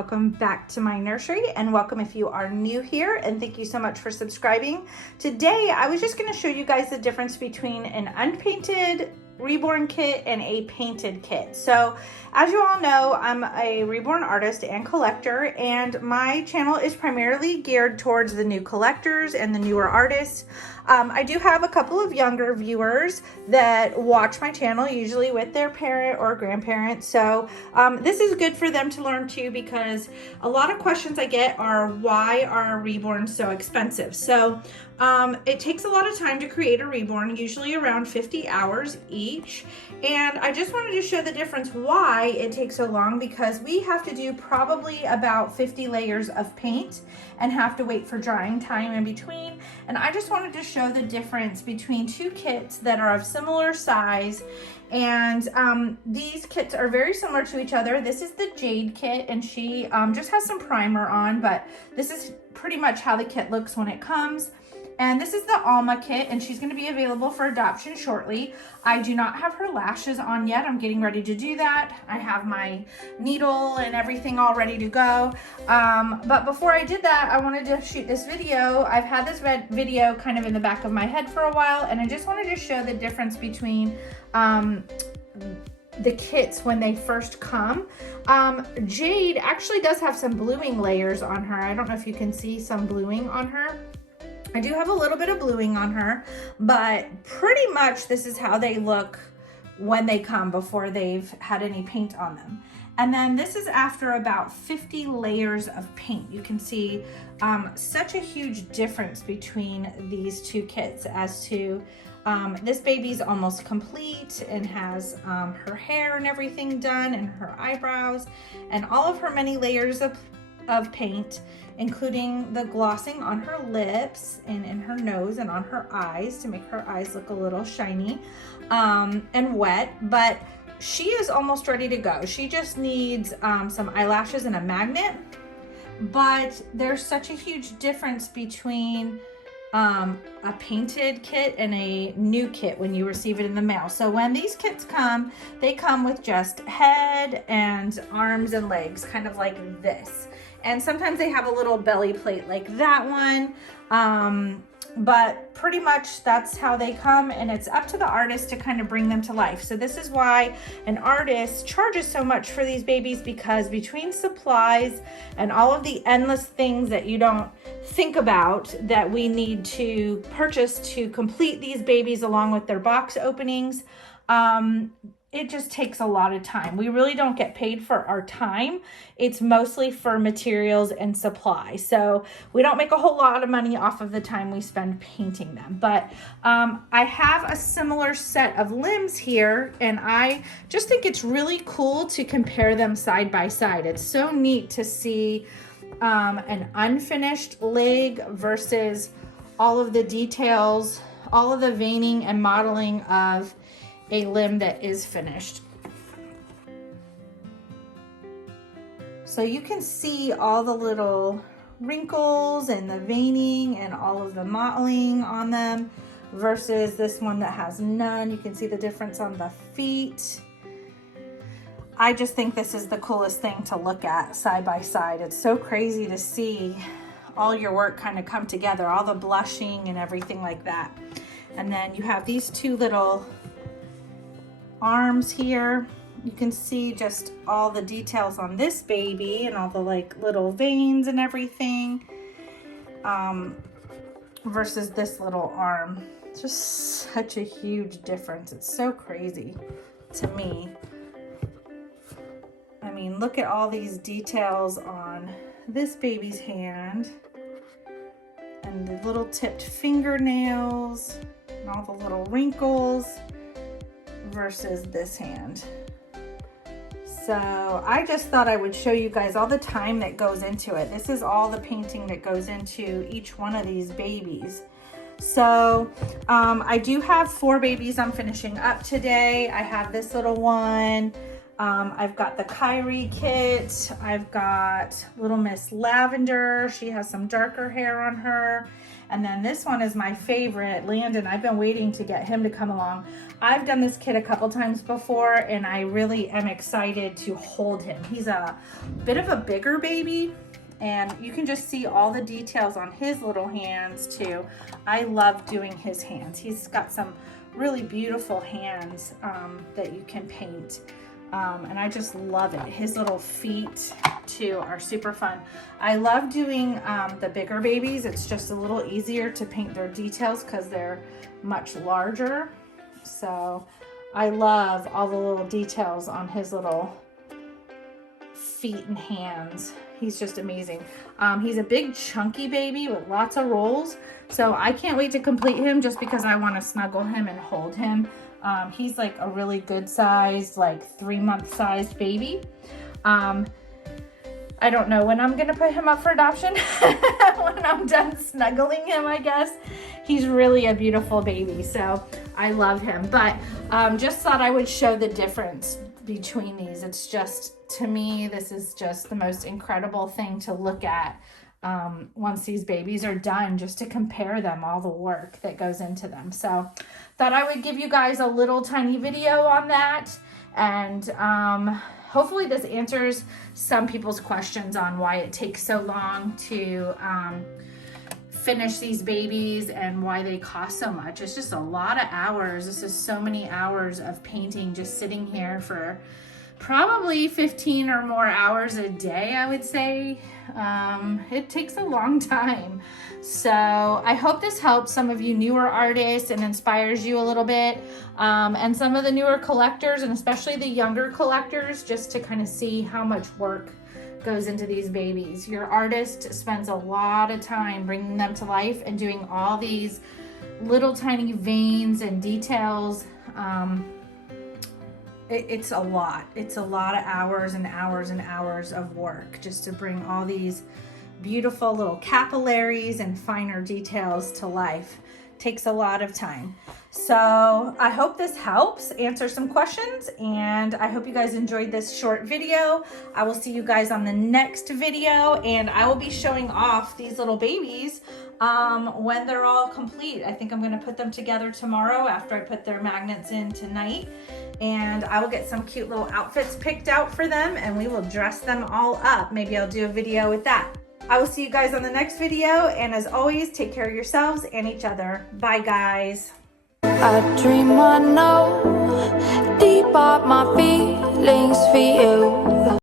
welcome back to my nursery, and welcome if you are new here, and thank you so much for subscribing. Today I was just going to show you guys the difference between an unpainted Reborn kit and a painted kit. So as you all know, I'm a Reborn artist and collector, and my channel is primarily geared towards the new collectors and the newer artists. I do have a couple of younger viewers that watch my channel, usually with their parent or grandparent. So this is good for them to learn too, because a lot of questions I get are, why are Reborns so expensive? So it takes a lot of time to create a Reborn, usually around 50 hours each. And I just wanted to show the difference why it takes so long, because we have to do probably about 50 layers of paint and have to wait for drying time in between. And I just wanted to show the difference between two kits that are of similar size. And these kits are very similar to each other. This is the Jade kit, and she just has some primer on, but this is pretty much how the kit looks when it comes. And this is the Alma kit, and she's going to be available for adoption shortly. I do not have her lashes on yet. I'm getting ready to do that. I have my needle and everything all ready to go. But before I did that, I wanted to shoot this video. I've had this video kind of in the back of my head for a while, and I just wanted to show the difference between the kits when they first come. Jade actually does have some bluing layers on her. I don't know if you can see some bluing on her. I do have a little bit of bluing on her, but pretty much this is how they look when they come, before they've had any paint on them. And then this is after about 50 layers of paint. You can see such a huge difference between these two kits as to this baby's almost complete and has her hair and everything done, and her eyebrows and all of her many layers of paint, including the glossing on her lips and in her nose and on her eyes to make her eyes look a little shiny and wet. But she is almost ready to go. She just needs some eyelashes and a magnet. But there's such a huge difference between a painted kit and a new kit when you receive it in the mail. So when these kits come, they come with just head and arms and legs, kind of like this. And sometimes they have a little belly plate like that one. But pretty much that's how they come, and it's up to the artist to kind of bring them to life. So this is why an artist charges so much for these babies, because between supplies and all of the endless things that you don't think about that we need to purchase to complete these babies along with their box openings, it just takes a lot of time. We really don't get paid for our time. It's mostly for materials and supply. So we don't make a whole lot of money off of the time we spend painting them. But I have a similar set of limbs here, and I just think it's really cool to compare them side by side. It's so neat to see an unfinished leg versus all of the details, all of the veining and modeling of a limb that is finished. So you can see all the little wrinkles and the veining and all of the mottling on them versus this one that has none. You can see the difference on the feet. I just think this is the coolest thing to look at side by side. It's so crazy to see all your work kind of come together, all the blushing and everything like that. And then you have these two little arms here. You can see just all the details on this baby and all the like little veins and everything versus this little arm. It's just such a huge difference. It's so crazy to me. I mean, look at all these details on this baby's hand and the little tipped fingernails and all the little wrinkles versus this hand. So I just thought I would show you guys all the time that goes into it. This is all the painting that goes into each one of these babies. So I do have 4 babies I'm finishing up today. I have this little one, I've got the Kyrie kit. I've got Little Miss Lavender. She has some darker hair on her. And then this one is my favorite, Landon. I've been waiting to get him to come along. I've done this kit a couple times before, and I really am excited to hold him. He's a bit of a bigger baby, and you can just see all the details on his little hands too. I love doing his hands. He's got some really beautiful hands that you can paint. And I just love it. His little feet too are super fun. I love doing the bigger babies. It's just a little easier to paint their details because they're much larger. So I love all the little details on his little feet and hands. He's just amazing. He's a big chunky baby with lots of rolls. So I can't wait to complete him just because I want to snuggle him and hold him. He's like a really good sized, like 3-month sized baby. I don't know when I'm gonna put him up for adoption. When I'm done snuggling him, I guess. He's really a beautiful baby, so I love him. But just thought I would show the difference between these. It's just, to me, this is just the most incredible thing to look at once these babies are done, just to compare them, all the work that goes into them. So thought I would give you guys a little tiny video on that, and hopefully this answers some people's questions on why it takes so long to finish these babies and why they cost so much. It's just a lot of hours. This is so many hours of painting, just sitting here for probably 15 or more hours a day, I would say. It takes a long time. So I hope this helps some of you newer artists and inspires you a little bit. And some of the newer collectors, and especially the younger collectors, just to kind of see how much work goes into these babies. Your artist spends a lot of time bringing them to life and doing all these little tiny veins and details. It's a lot. It's a lot of hours and hours and hours of work just to bring all these beautiful little capillaries and finer details to life. Takes a lot of time. So I hope this helps answer some questions, and I hope you guys enjoyed this short video. I will see you guys on the next video, and I will be showing off these little babies when they're all complete. I think I'm going to put them together tomorrow after I put their magnets in tonight, and I will get some cute little outfits picked out for them, and we will dress them all up. Maybe I'll do a video with that. I will see you guys on the next video, and as always, take care of yourselves and each other. Bye, guys. I dream I know deep up my feelings for you.